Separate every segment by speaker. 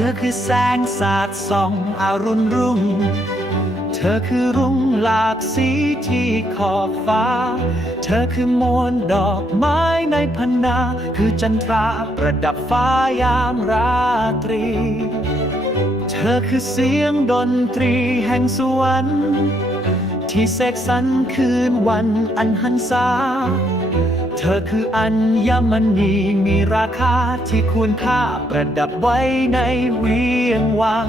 Speaker 1: ธอคือแสงสาดส่องอารุณรุ่ง เธอคือรุ่งหลากสีที่ขอบฟ้า เธอคือมวลดอกไม้ในพนา คือจันทราประดับฟ้ายามราตรี เธอคือเสียงดนตรีแห่งสวรรค์ที่เสกสรรคืนวันอันหันษา เธอคืออัญมณีมีราคาที่คุณค่าประดับไว้ในเวียงวัง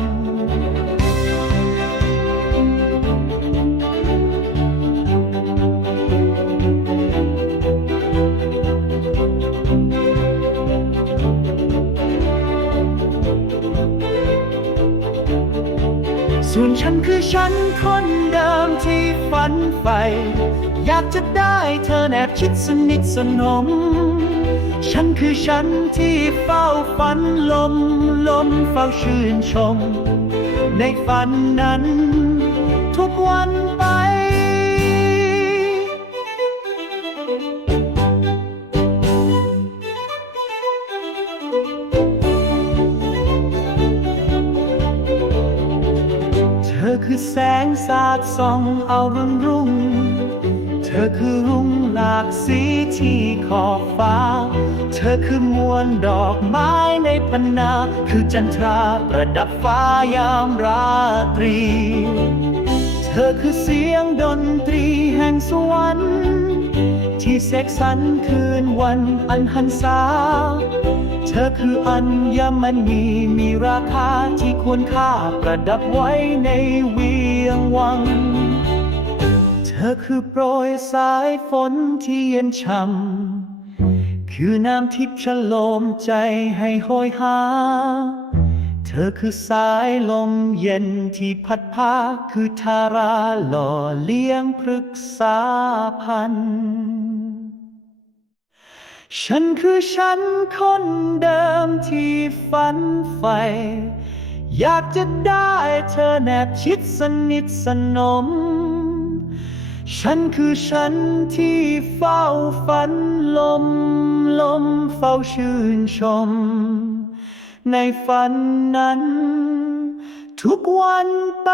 Speaker 1: ส่วนฉันคือฉันคนเดิมที่ฝันใฝ่อยากจะได้เธอแนบ ชิดสนิทสนม ฉันคือฉันที่เฝ้าฝันลม ลมเฝ้าชื่นชม ในฝันนั้น ทุกวันไปเธอคือแสงสาดส่องเอารุ่งรุ่ง เธอคือรุ่งหลากสีที่ขอบฟ้า เธอคือมวลดอกไม้ในพนา คือจันทราประดับฟ้ายามราตรี เธอคือเสียงดนตรีแห่งสวรรค์ที่เสกสรรคืนวันอันหันษา เธอคืออัญมณีมีราคาที่ควรค่าประดับไว้ในว อคือโปรยสายฝนที่เย็นช่ำคือน้ำทิพย์ฉลมใจให้โหยหา เธอคือสายลมเย็นที่พัดพาคือทาราหล่อเลี้ยงพฤกษาพันธ์ฉันคือฉันคนเดิมที่ฝันใฝ่อยากจะได้เธอแนบชิดสนิทสนม ฉันคือฉันที่เฝ้าฝันลม ลมเฝ้าชื่นชม ในฝันนั้น ทุกวันไป